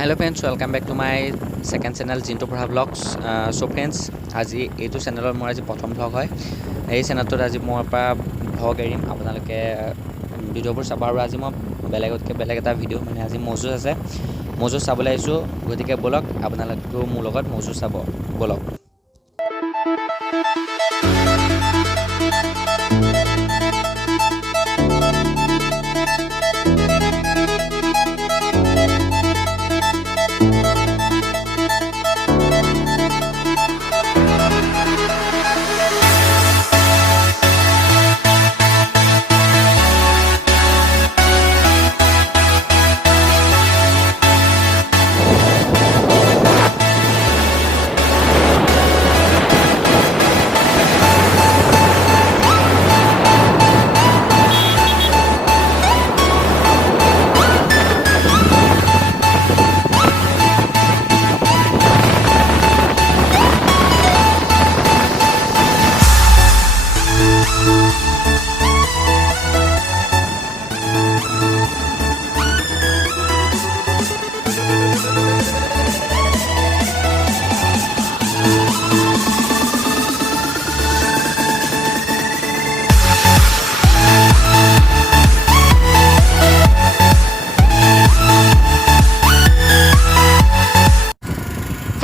Hello friends, welcome back to my second channel Jinto Pradha Vlogs. So friends, আজি এইটো চেনেলৰ মোৰ আজি প্ৰথম vlog হয়। এই চেনেলটোত আজি মোৰ পৰা vlog এৰিম আপোনালোকে ভিডিঅ'বোৰ চাব আৰু আজি মই বেলেগ এটা ভিডিঅ' মানে আজি মজুজ আছে। মজুজ চাবলৈ আহিছো গতিকে বলক আপোনালোকেও মোৰ লগত মজুজ চাব বলক।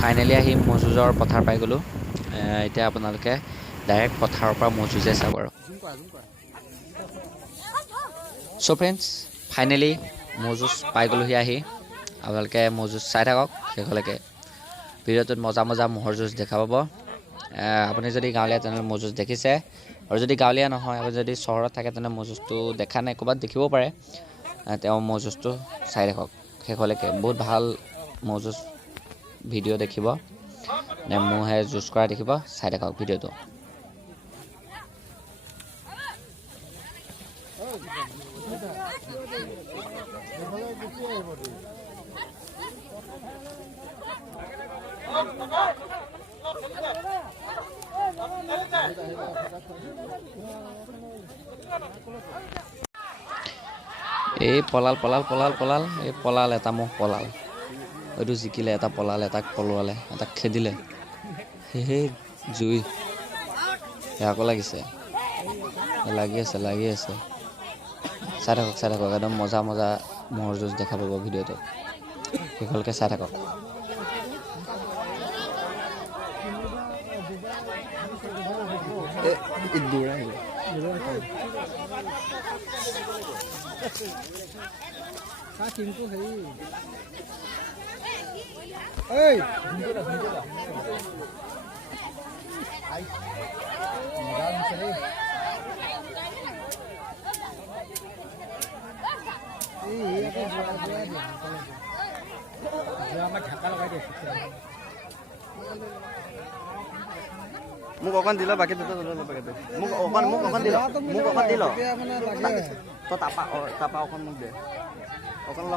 ফাইনালি আহি মজুজৰ পথাৰ পাই গলো এতিয়া আপোনালোকে ডাইৰেক্ট পথাৰৰ পৰা মজুজে চাব আৰু সো ফ্ৰেন্ডস ফাইনালি মজুজ পাই গলোহি আহি আপোনালোকে মজুজ চাই থাকক শেষলৈকে ভিডিঅ'টোত মজা মোহৰ যুঁজ দেখা পাব আপুনি যদি গাঁৱলীয়া তেনে মজুজ দেখিছে আৰু যদি গাঁৱলীয়া নহয় আৰু যদি চহৰত থাকে তেনে মজুজটো দেখা নাই ক'ৰবাত দেখিব পাৰে তেওঁ মজুজটো চাই থাকক শেষলৈকে বহুত ভাল মজুজ ভিডিঅ' দেখিব নে মোহে জুজ কৰা দেখিব চাই থাকক ভিডিঅ'টো এই পলাল এই পলাল এটা মোক পলাল এইটো জিকিলে এটা পলাল এটাক পলোৱালে এটাক খেদিলে হে জুই আকৌ লাগিছে লাগি আছে চাই থাকক একদম মজা মোহৰ যুঁজ দেখা পাব ভিডিঅ'টো শেষলৈকে চাই থাকক Hey! মোক অকণ দিলা বাকি দুটা মোক অকণ দিলা তো তাপা অকণ মোক দে অকণ ল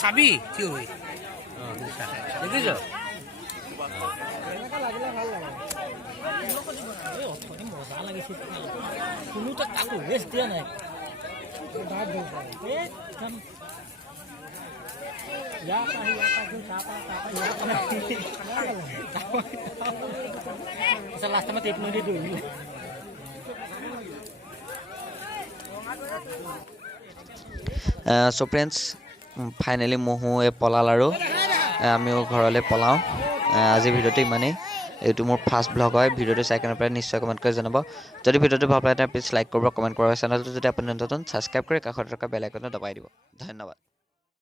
চাবি কি হয় দেখিছ মজা লাগিছে কোনো কাকো ৰেষ্ট দিয়া নাই লাষ্ট টাইমত 1 মিনিট দৌৰিলে চ' ফ্ৰেণ্ডছ ফাইনেলি মহো পলাল আৰু আমিও ঘৰলৈ পলাওঁ আজিৰ ভিডিঅ'টো ইমানেই এইটো মোৰ ফাৰ্ষ্ট ব্লগ হয় ভিডিঅ'টো চাই কেনে পাৰে নিশ্চয় কমেণ্ট কৰি জনাব যদি ভিডিঅ'টো ভাল পায় তেন্তে প্লিজ লাইক কৰিব কমেণ্ট কৰিব চেনেলটো যদি আপুনি নতুন ছাবস্ক্ৰাইব কৰি কাষত থকা বেল আইকনটো দবাই দিব ধন্যবাদ